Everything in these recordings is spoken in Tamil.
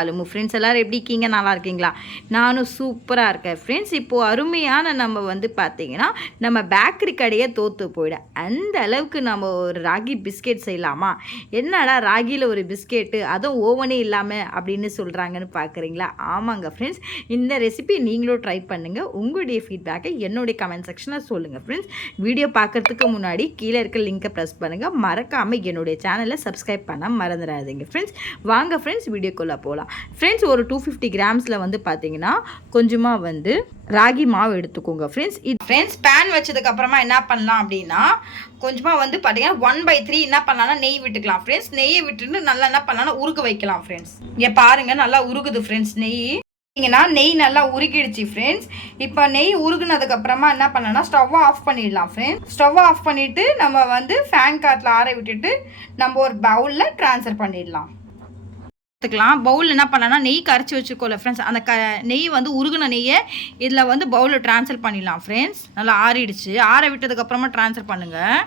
ஃப்ரெண்ட்ஸ் எல்லோரும் எப்படி இருக்கீங்க? நல்லா இருக்கீங்களா? நானும் சூப்பராக இருக்கேன் ஃப்ரெண்ட்ஸ். இப்போது அருமையான நம்ம வந்து பார்த்திங்கன்னா நம்ம பேக்கரி கடையே தோற்று போயிடும் அந்த அளவுக்கு நம்ம ஒரு ராகி பிஸ்கெட் செய்யலாமா? என்னடா ராகியில் ஒரு பிஸ்கெட்டு அதுவும் ஓவனே இல்லாமல் அப்படின்னு சொல்கிறாங்கன்னு பார்க்குறீங்களா? ஆமாங்க ஃப்ரெண்ட்ஸ், இந்த ரெசிபி நீங்களும் ட்ரை பண்ணுங்கள். உங்களுடைய ஃபீட்பேக்கை என்னுடைய கமெண்ட் செக்ஷனில் சொல்லுங்கள் ஃப்ரெண்ட்ஸ். வீடியோ பார்க்குறதுக்கு முன்னாடி கீழே இருக்க லிங்கை ப்ரெஸ் பண்ணுங்கள். மறக்காமல் என்னுடைய சேனலை சப்ஸ்கிரைப் பண்ண மறந்துடாதீங்க ஃப்ரெண்ட்ஸ். வாங்க ஃப்ரெண்ட்ஸ் வீடியோக்குள்ளே போகலாம். ஃப்ரெண்ட்ஸ், ஒரு 250 கிராம்ஸில் வந்து பார்த்தீங்கன்னா கொஞ்சமாக வந்து ராகி மாவு எடுத்துக்கோங்க ஃப்ரெண்ட்ஸ். இது ஃப்ரெண்ட்ஸ் பேன் வச்சதுக்கப்புறமா என்ன பண்ணலாம் அப்படின்னா கொஞ்சமாக வந்து பார்த்தீங்கன்னா 1/3 என்ன பண்ணலாம்னா நெய் விட்டுக்கலாம் ஃப்ரெண்ட்ஸ். நெய்யை விட்டுட்டு நல்லா என்ன பண்ணலாம்னா உருக வைக்கலாம் ஃப்ரெண்ட்ஸ். இங்கே பாருங்கள் நல்லா உருகுது ஃப்ரெண்ட்ஸ் நெய். நெய் நல்லா உருகிடுச்சு ஃப்ரெண்ட்ஸ். இப்போ நெய் உருகுனதுக்கப்புறமா என்ன பண்ணலாம்னா ஸ்டவ்வை ஆஃப் பண்ணிடலாம் ஃப்ரெண்ட்ஸ். ஸ்டவ்வை ஆஃப் பண்ணிவிட்டு நம்ம வந்து ஃபேன் காற்றுல ஆற விட்டுட்டு நம்ம ஒரு பவுலில் ட்ரான்ஸ்ஃபர் பண்ணிடலாம். பவுல் என்ன பண்ணலாம்னா நெய் கரைச்சி வச்சுக்கோல ஃப்ரெண்ட்ஸ். அந்த நெய் வந்து உருகுன நெய்யை இதில் வந்து பவுலில் ட்ரான்ஸ்ஃபர் பண்ணிடலாம் ஃப்ரெண்ட்ஸ். நல்லா ஆறிடுச்சு. ஆற விட்டதுக்கப்புறமா ட்ரான்ஸ்ஃபர் பண்ணுங்கள்.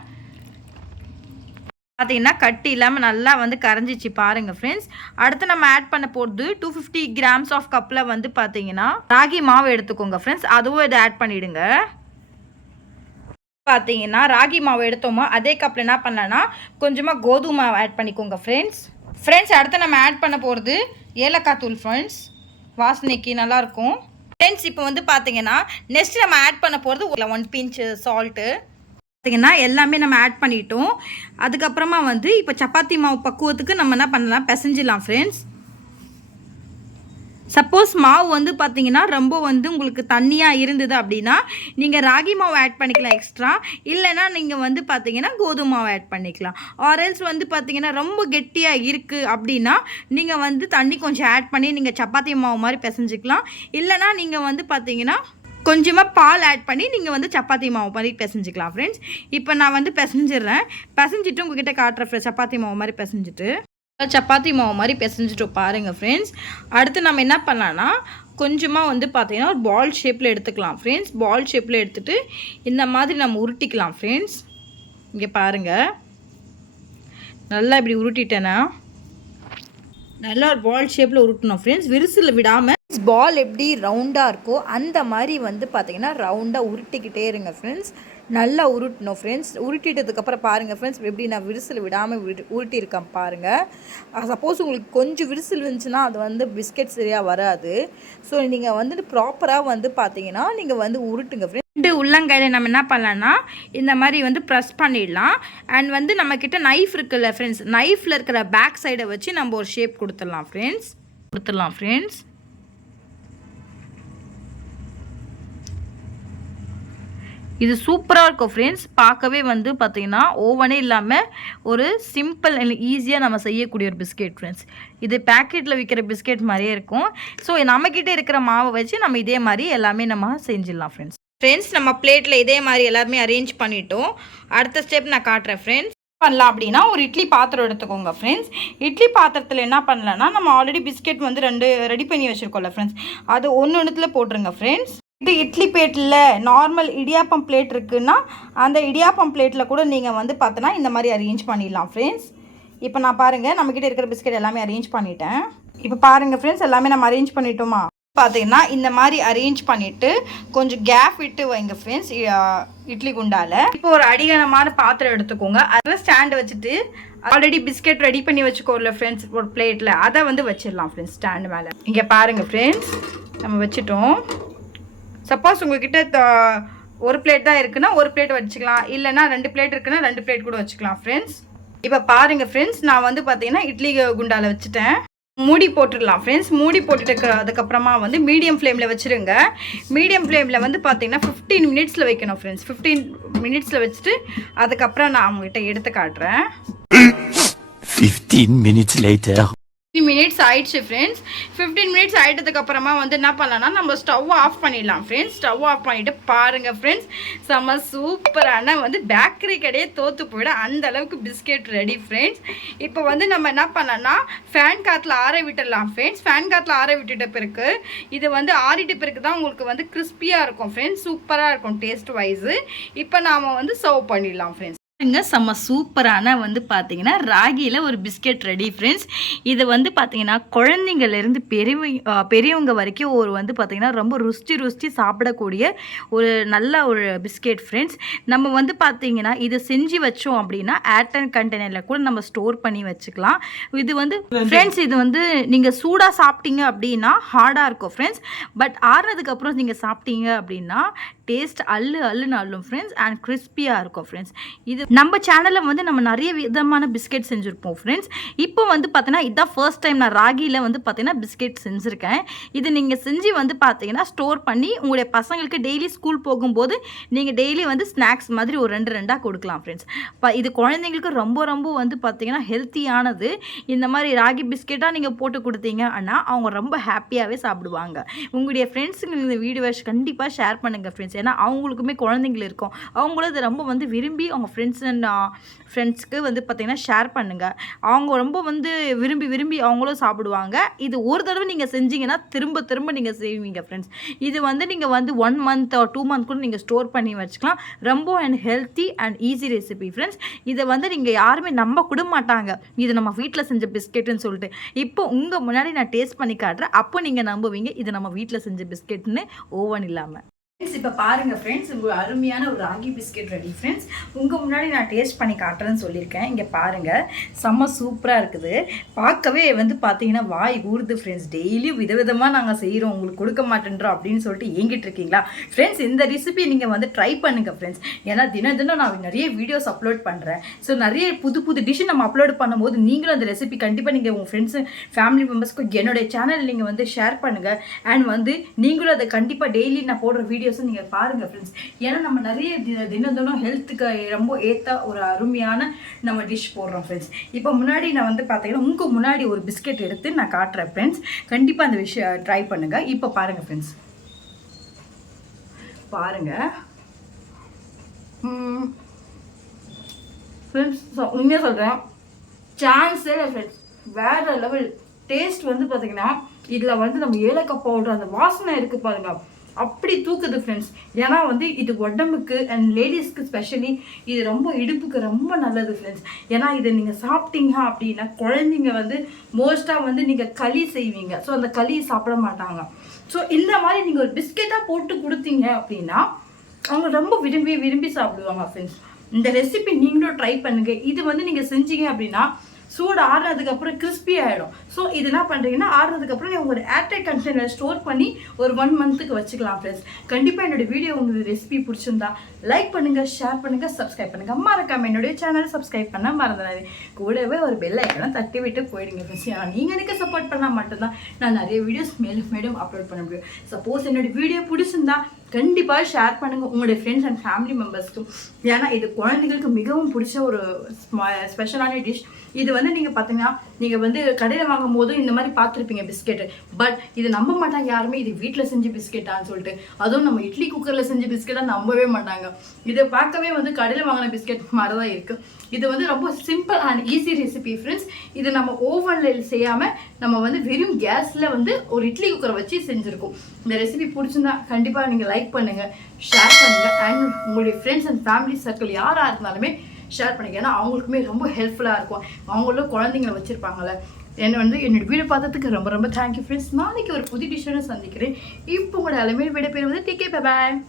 பார்த்தீங்கன்னா கட்டி இல்லாமல் நல்லா வந்து கரைஞ்சிச்சு பாருங்கள் ஃப்ரெண்ட்ஸ். அடுத்து நம்ம ஆட் பண்ண போகிறது 250 கிராம்ஸ் ஆஃப் கப்பில் வந்து பார்த்தீங்கன்னா ராகி மாவு எடுத்துக்கோங்க ஃப்ரெண்ட்ஸ். அதுவும் இதை ஆட் பண்ணிவிடுங்க. பார்த்தீங்கன்னா ராகி மாவு எடுத்தோமா அதே கப்பில் என்ன பண்ணலான்னா கொஞ்சமாக கோதுமை மாவு ஆட் பண்ணிக்கோங்க ஃப்ரெண்ட்ஸ். அடுத்து நம்ம ஆட் பண்ண போகிறது ஏலக்காய் தூள் ஃப்ரெண்ட்ஸ். வாசனைக்கு நல்லாயிருக்கும் ஃப்ரெண்ட்ஸ். இப்போ வந்து பார்த்தீங்கன்னா நெக்ஸ்ட் நம்ம ஆட் பண்ண போகிறது 1 பிஞ்ச் சால்ட்டு. பார்த்தீங்கன்னா எல்லாமே நம்ம ஆட் பண்ணிட்டோம். அதுக்கப்புறமா வந்து இப்போ சப்பாத்தி மாவு பக்குவத்துக்கு நம்ம என்ன பண்ணலாம் பிசைஞ்சிடலாம் ஃப்ரெண்ட்ஸ். சப்போஸ் மாவு வந்து பார்த்தீங்கன்னா ரொம்ப வந்து உங்களுக்கு தண்ணியாக இருந்தது அப்படின்னா நீங்கள் ராகி மாவு ஆட் பண்ணிக்கலாம் எக்ஸ்ட்ரா. இல்லைனா நீங்கள் வந்து பார்த்தீங்கன்னா கோதுமை மாவு ஆட் பண்ணிக்கலாம். ஆரல்ஸ் வந்து பார்த்தீங்கன்னா ரொம்ப கெட்டியாக இருக்குது அப்படின்னா நீங்கள் வந்து தண்ணி கொஞ்சம் ஆட் பண்ணி நீங்கள் சப்பாத்தி மாவு மாதிரி பிசைஞ்சிக்கலாம். இல்லைனா நீங்கள் வந்து பார்த்தீங்கன்னா கொஞ்சமாக பால் ஆட் பண்ணி நீங்கள் வந்து சப்பாத்தி மாவு மாதிரி பிசைஞ்சிக்கலாம் ஃப்ரெண்ட்ஸ். இப்போ நான் வந்து பிசைஞ்சிட்றேன். பிசைஞ்சிட்டு உங்ககிட்ட காட்டுறேன் ஃப்ரெண்ட்ஸ். சப்பாத்தி மாவு மாதிரி பிசைஞ்சிட்டு சப்பாத்தி மாவு மாதிரி பிசைஞ்சிட்டோம் பாருங்கள் ஃப்ரெண்ட்ஸ். அடுத்து நம்ம என்ன பண்ணலான்னா கொஞ்சமாக வந்து பார்த்தீங்கன்னா ஒரு பால் ஷேப்பில் எடுத்துக்கலாம் ஃப்ரெண்ட்ஸ். பால் ஷேப்பில் எடுத்துகிட்டு இந்த மாதிரி நம்ம உருட்டிக்கலாம் ஃப்ரெண்ட்ஸ். இங்கே பாருங்கள் நல்லா இப்படி உருட்டிட்டேன்னா நல்லா ஒரு பால் ஷேப்பில் உருட்டணும் ஃப்ரெண்ட்ஸ். விரிசில் விடாமல் பால் எப்படி ரவுண்டாக இருக்கோ அந்த மாதிரி வந்து பார்த்திங்கன்னா ரவுண்டாக உருட்டிக்கிட்டே இருங்க ஃப்ரெண்ட்ஸ். நல்லா உருட்டணும் ஃப்ரெண்ட்ஸ். உருட்டிட்டதுக்கப்புறம் பாருங்கள் ஃப்ரெண்ட்ஸ் எப்படி நான் விரிசில் விடாமல் உருட்டியிருக்கேன் பாருங்கள். சப்போஸ் உங்களுக்கு கொஞ்சம் விரிசில் இருந்துச்சுன்னா அது வந்து பிஸ்கெட் சரியாக வராது. ஸோ நீங்கள் வந்துட்டு ப்ராப்பராக வந்து பார்த்தீங்கன்னா நீங்கள் வந்து உருட்டுங்க ஃப்ரெண்ட்ஸ். உள்ளங்கையில் நம்ம என்ன பண்ணலான்னா இந்த மாதிரி வந்து ப்ரெஸ் பண்ணிடலாம். அண்ட் வந்து நம்மக்கிட்ட நைஃப் இருக்குல்ல ஃப்ரெண்ட்ஸ், நைஃப்பில் இருக்கிற பேக் சைடை வச்சு நம்ம ஒரு ஷேப் கொடுத்துடலாம் ஃப்ரெண்ட்ஸ். இது சூப்பராக இருக்கும் ஃப்ரெண்ட்ஸ். பார்க்கவே வந்து பார்த்திங்கன்னா ஓவனே இல்லாமல் ஒரு சிம்பிள் அண்ட் ஈஸியாக நம்ம செய்யக்கூடிய ஒரு பிஸ்கெட் ஃப்ரெண்ட்ஸ். இது பேக்கெட்டில் விற்கிற பிஸ்கெட் மாதிரியே இருக்கும். ஸோ நம்மக்கிட்ட இருக்கிற மாவை வச்சு நம்ம இதே மாதிரி எல்லாமே நம்ம செஞ்சிடலாம் ஃப்ரெண்ட்ஸ். நம்ம பிளேட்டில் இதே மாதிரி எல்லாருமே அரேஞ்ச் பண்ணிட்டோம். அடுத்த ஸ்டெப் நான் காட்டுறேன் ஃப்ரெண்ட்ஸ். பண்ணலாம் அப்படின்னா ஒரு இட்லி பாத்திரம் எடுத்துக்கோங்க ஃப்ரெண்ட்ஸ். இட்லி பாத்திரத்தில் என்ன பண்ணலன்னா நம்ம ஆல்ரெடி பிஸ்கெட் வந்து 2 ரெடி பண்ணி வச்சுருக்கோம்ல ஃப்ரெண்ட்ஸ், அது ஒன்று போட்டுருங்க ஃப்ரெண்ட்ஸ். இது இட்லி பிளேட்டில் நார்மல் இடியாப்பம் பிளேட் இருக்குன்னா அந்த இடியாப்பம் பிளேட்டில் கூட நீங்கள் வந்து பார்த்தோன்னா இந்த மாதிரி அரேஞ்ச் பண்ணிடலாம் ஃப்ரெண்ட்ஸ். இப்போ நான் பாருங்கள் நம்மக்கிட்ட இருக்கிற பிஸ்கெட் எல்லாமே அரேஞ்ச் பண்ணிட்டேன். இப்போ பாருங்கள் ஃப்ரெண்ட்ஸ் எல்லாமே நம்ம அரேஞ்ச் பண்ணிட்டோமா? பார்த்தீங்கன்னா இந்த மாதிரி அரேஞ்ச் பண்ணிவிட்டு கொஞ்சம் கேப் விட்டு வைங்க ஃப்ரெண்ட்ஸ் இட்லி குண்டால். இப்போ ஒரு அடிகனமான பாத்திரம் எடுத்துக்கோங்க. அதில் ஸ்டாண்டு வச்சுட்டு ஆல்ரெடி பிஸ்கெட் ரெடி பண்ணி வச்சுக்கோல ஃப்ரெண்ட்ஸ் ஒரு பிளேட்டில் அதை வந்து வச்சிடலாம் ஃப்ரெண்ட்ஸ் ஸ்டாண்டு மேலே. இங்கே பாருங்கள் ஃப்ரெண்ட்ஸ் நம்ம வச்சுட்டோம். சப்போஸ் உங்கள்கிட்ட ஒரு பிளேட் தான் இருக்குன்னா ஒரு பிளேட் வச்சுக்கலாம். இல்லைனா 2 பிளேட் இருக்குன்னா 2 பிளேட் கூட வச்சுக்கலாம் ஃப்ரெண்ட்ஸ். இப்போ பாருங்கள் ஃப்ரெண்ட்ஸ் நான் வந்து பார்த்தீங்கன்னா இட்லி குண்டால் வச்சுட்டேன். மூடி போட்டுடலாம் ஃப்ரெண்ட்ஸ். மூடி போட்டுட்டு அதுக்கப்புறமா வந்து மீடியம் ஃப்ளேமில் வச்சுருங்க. மீடியம் ஃப்ளேமில் வந்து பார்த்தீங்கன்னா 15 மினிட்ஸில் வைக்கணும் ஃப்ரெண்ட்ஸ். 15 மினிட்ஸில் வச்சுட்டு அதுக்கப்புறம் நான் அவங்ககிட்ட எடுத்து காட்டுறேன். 15 minutes later. 15 மினிட்ஸ் ஆயிடுச்சு ஃப்ரெண்ட்ஸ். 15 மினிட்ஸ் ஆகிட்டதுக்கப்புறமா வந்து என்ன பண்ணலாம்னா நம்ம ஸ்டவ் ஆஃப் பண்ணிடலாம் ஃப்ரெண்ட்ஸ். ஸ்டவ் ஆஃப் பண்ணிவிட்டு பாருங்கள் ஃப்ரெண்ட்ஸ் செம்ம சூப்பரான வந்து பேக்கரி கடையே தோற்று போயிட அந்த அளவுக்கு பிஸ்கெட் ரெடி ஃப்ரெண்ட்ஸ். இப்போ வந்து நம்ம என்ன பண்ணலாம்னா ஃபேன் காற்றுல ஆற விட்டுடலாம் ஃப்ரெண்ட்ஸ். ஃபேன் காற்றுல ஆற விட்டுட்ட பிறகு இது வந்து ஆறிட்ட பிறகு தான் உங்களுக்கு வந்து கிறிஸ்பியாக இருக்கும் ஃப்ரெண்ட்ஸ். சூப்பராக இருக்கும் டேஸ்ட் வைஸு. இப்போ நாம் வந்து சர்வ் பண்ணிடலாம் ஃப்ரெண்ட்ஸ். செம்ம சூப்பரான வந்து பார்த்தீங்கன்னா ராகியில் ஒரு பிஸ்கெட் ரெடி ஃப்ரெண்ட்ஸ். இது வந்து பார்த்தீங்கன்னா குழந்தைங்கள்லேருந்து பெரியவங்க வரைக்கும் ஒரு வந்து பார்த்தீங்கன்னா ரொம்ப ருசி சாப்பிடக்கூடிய ஒரு நல்ல ஒரு பிஸ்கெட் ஃப்ரெண்ட்ஸ். நம்ம வந்து பார்த்தீங்கன்னா இதை செஞ்சு வச்சோம் அப்படின்னா ஏர்டைட் கண்டெய்னரில் கூட நம்ம ஸ்டோர் பண்ணி வச்சுக்கலாம். இது வந்து ஃப்ரெண்ட்ஸ் இது வந்து நீங்கள் சூடாக சாப்பிட்டீங்க அப்படின்னா ஹார்டாக இருக்கும் ஃப்ரெண்ட்ஸ். பட் ஆறுனதுக்கப்புறம் நீங்கள் சாப்பிட்டீங்க அப்படின்னா டேஸ்ட் அள்ளுன்னு அள்ளும் ஃப்ரெண்ட்ஸ் அண்ட் கிறிஸ்பியாக இருக்கும் ஃப்ரெண்ட்ஸ். இது நம்ம சேனலில் வந்து நம்ம நிறைய விதமான பிஸ்கெட் செஞ்சுருப்போம் ஃப்ரெண்ட்ஸ். இப்போ வந்து பார்த்தீங்கன்னா இதுதான் ஃபர்ஸ்ட் டைம் நான் ராகியில் வந்து பார்த்தீங்கன்னா பிஸ்கெட் செஞ்சுருக்கேன். இது நீங்கள் செஞ்சு வந்து பார்த்தீங்கன்னா ஸ்டோர் பண்ணி உங்களுடைய பசங்களுக்கு டெய்லி ஸ்கூல் போகும்போது நீங்கள் டெய்லி வந்து ஸ்நாக்ஸ் மாதிரி ஒரு 2 கொடுக்கலாம் ஃப்ரெண்ட்ஸ். இது குழந்தைங்களுக்கு ரொம்ப வந்து பார்த்தீங்கன்னா ஹெல்த்தியானது. இந்த மாதிரி ராகி பிஸ்கெட்டாக நீங்கள் போட்டு கொடுத்தீங்க ஆனால் அவங்க ரொம்ப ஹாப்பியாகவே சாப்பிடுவாங்க. உங்களுடைய ஃப்ரெண்ட்ஸுங்களுக்கு இந்த வீடியோவை கண்டிப்பாக ஷேர் பண்ணுங்கள் ஃப்ரெண்ட்ஸ். ஏன்னா அவங்களுக்குமே குழந்தைங்கள் இருக்கும், அவங்களும் இதை ரொம்ப வந்து விரும்பி அவங்க ஃப்ரெண்ட்ஸ்க்கு வந்து பார்த்திங்கன்னா ஷேர் பண்ணுங்கள். அவங்க ரொம்ப வந்து விரும்பி அவங்களும் சாப்பிடுவாங்க. இது ஒரு தடவை நீங்கள் செஞ்சீங்கன்னா திரும்ப நீங்கள் செய்வீங்க ஃப்ரெண்ட்ஸ். இது வந்து நீங்கள் வந்து 1 month or 2 month கூட நீங்கள் ஸ்டோர் பண்ணி வச்சுக்கலாம். ரொம்ப and healthy and easy recipe friends. இதை வந்து நீங்கள் யாருமே நம்ப கூட மாட்டாங்க இது நம்ம வீட்டில் செஞ்ச பிஸ்கெட்டுன்னு சொல்லிட்டு. இப்போ உங்கள் முன்னாடி நான் டேஸ்ட் பண்ணி காட்டுறேன், அப்போ நீங்கள் நம்புவீங்க இது நம்ம வீட்டில் செஞ்ச பிஸ்கெட்னு ஓவன் இல்லாமல். இப்போ பாருங்கள் ஃப்ரெண்ட்ஸ், உங்கள் அருமையான ஒரு ராகி பிஸ்கெட் ரெடி ஃப்ரெண்ட்ஸ். உங்கள் முன்னாடி நான் டேஸ்ட் பண்ணி காட்டுறேன்னு சொல்லியிருக்கேன். இங்கே பாருங்கள், செம்ம சூப்பராக இருக்குது. பார்க்கவே வந்து பார்த்தீங்கன்னா வாய் ஊறுது ஃப்ரெண்ட்ஸ். டெய்லியும் விதவிதமாக நாங்கள் செய்கிறோம், உங்களுக்கு கொடுக்க மாட்டேன்றோம் அப்படின்னு சொல்லிட்டு ஏங்கிட்டு இருக்கீங்களா ஃப்ரெண்ட்ஸ்? இந்த ரெசிபி நீங்கள் வந்து ட்ரை பண்ணுங்கள் ஃப்ரெண்ட்ஸ். ஏன்னா தினம் நான் நிறைய வீடியோஸ் அப்லோட் பண்ணுறேன். ஸோ நிறைய புது டிஷ் நம்ம அப்லோட் பண்ணும்போது நீங்களும் அந்த ரெசிபி கண்டிப்பாக நீங்கள் உங்கள் ஃப்ரெண்ட்ஸு ஃபேமிலி மெம்பர்ஸ்க்கு என்னுடைய சேனல் நீங்கள் வந்து ஷேர் பண்ணுங்கள். அண்ட் வந்து நீங்களும் அதை கண்டிப்பாக டெய்லி நான் போடுற வீடியோஸ் நீங்கள் பாருங்கள் ஃப்ரெண்ட்ஸ். ஏன்னா நம்ம நிறைய தினம் ஹெல்த்துக்கு ரொம்ப ஏற்ற ஒரு அருமையான நம்ம டிஷ் போடுறோம் ஃப்ரெண்ட்ஸ். இப்போ முன்னாடி நான் வந்து பார்த்தீங்கன்னா உங்கள் முன்னாடி ஒரு பிஸ்கெட் எடுத்து நான் காட்டுறேன் ஃப்ரெண்ட்ஸ். கண்டிப்பாக அந்த விஷயம் ட்ரை பண்ணுங்கள். இப்போ பாருங்கள் ஃப்ரெண்ட்ஸ், பாருங்கள் ஃப்ரெண்ட்ஸ், உண்மையாக சொல்கிறேன், சான்ஸே இல்லை ஃப்ரெண்ட்ஸ். வேறு லெவல் டேஸ்ட் வந்து பார்த்தீங்கன்னா இதில் வந்து நம்ம ஏலக்காய் பவுடர் அந்த வாசனை இருக்குது பாருங்கள், அப்படி தூக்குது ஃப்ரெண்ட்ஸ். ஏன்னா வந்து இது உடம்புக்கு அண்ட் லேடிஸ்க்கு ஸ்பெஷலி இது ரொம்ப இடுப்புக்கு ரொம்ப நல்லது ஃப்ரெண்ட்ஸ். ஏன்னா இதை நீங்கள் சாப்பிட்டீங்க அப்படின்னா குழந்தைங்க வந்து மோஸ்ட்டாக வந்து நீங்கள் களி செய்வீங்க, ஸோ அந்த களி சாப்பிட மாட்டாங்க. ஸோ இந்த மாதிரி நீங்கள் ஒரு பிஸ்கெட்டாக போட்டு கொடுத்தீங்க அப்படின்னா அவங்க ரொம்ப விரும்பி சாப்பிடுவாங்க ஃப்ரெண்ட்ஸ். இந்த ரெசிபி நீங்களும் ட்ரை பண்ணுங்கள். இது வந்து நீங்கள் செஞ்சீங்க அப்படின்னா சூடு ஆறுனதுக்கப்புறம் கிறிஸ்பி ஆகிடும். ஸோ இது என்ன பண்ணுறீங்கன்னா ஆறுனதுக்கப்புறம் நீங்கள் ஒரு ஏர்டைட் கண்டெய்னரில் ஸ்டோர் பண்ணி ஒரு 1 month வச்சுக்கலாம் ஃப்ரெண்ட்ஸ். கண்டிப்பாக என்னோடய வீடியோ உங்களுக்கு ரெசிபி பிடிச்சிருந்தா லைக் பண்ணுங்கள், ஷேர் பண்ணுங்கள், சப்ஸ்கிரைப் பண்ணுங்கள். மறக்காமல் என்னுடைய சேனலை சப்ஸ்கிரைப் பண்ண மறந்துடாது. கூடவே ஒரு பெல் ஐக்கனை தட்டி விட்டு போயிடுங்க ஃப்ரெண்ட்ஸ். ஏன்னா நீங்கள் எனக்கு சப்போர்ட் பண்ணால் மட்டும்தான் நான் நிறைய வீடியோஸ் மேலும் அப்லோட் பண்ண முடியும். சப்போஸ் என்னோடய வீடியோ பிடிச்சிருந்தா கண்டிப்பாக ஷேர் பண்ணுங்கள் உங்களுடைய ஃப்ரெண்ட்ஸ் அண்ட் ஃபேமிலி மெம்பர்ஸ்க்கும். ஏன்னா இது குழந்தைங்களுக்கு மிகவும் பிடிச்ச ஒரு ஸ்பெஷலான டிஷ். இது வந்து நீங்கள் பார்த்தீங்கன்னா நீங்கள் வந்து கடையில் வாங்கும் போதும் இந்த மாதிரி பார்த்துருப்பீங்க பிஸ்கெட்டு. பட் இது நம்ப மாட்டாங்க யாருமே இது வீட்டில் செஞ்ச பிஸ்கெட்டான்னு சொல்லிட்டு. அதுவும் நம்ம இட்லி குக்கரில் செஞ்ச பிஸ்கெட்டாக நம்பவே மாட்டாங்க. இதை பார்க்கவே வந்து கடையில் வாங்கின பிஸ்கெட் மாதிரி தான் இருக்குது. இது வந்து ரொம்ப simple and easy recipe friends. இது நம்ம ஓவனில் செய்யாமல் நம்ம வந்து வெறும் கேஸில் வந்து ஒரு இட்லி குக்கரை வச்சு செஞ்சுருக்கோம். இந்த ரெசிபி பிடிச்சிருந்தா கண்டிப்பாக நீங்கள் லைக் பண்ணுங்கள், ஷேர் பண்ணுங்கள். அண்ட் உங்களுடைய ஃப்ரெண்ட்ஸ் அண்ட் ஃபேமிலி சர்க்கிள் யாராக இருந்தாலுமே ஷேர் பண்ணுங்கள். ஏன்னா அவங்களுக்குமே ரொம்ப ஹெல்ப்ஃபுல்லாக இருக்கும். அவங்களும் குழந்தைங்களை வச்சுருப்பாங்களே. என்னோட வீடியோ பார்த்ததுக்கு ரொம்ப தேங்க்யூ ஃப்ரெண்ட்ஸ். நாளைக்கு ஒரு புது டிஷ்ஷோட சந்திக்கிறேன். இப்போ உங்களோட அலமையில் விடைபெறுவது. Take care, bye bye.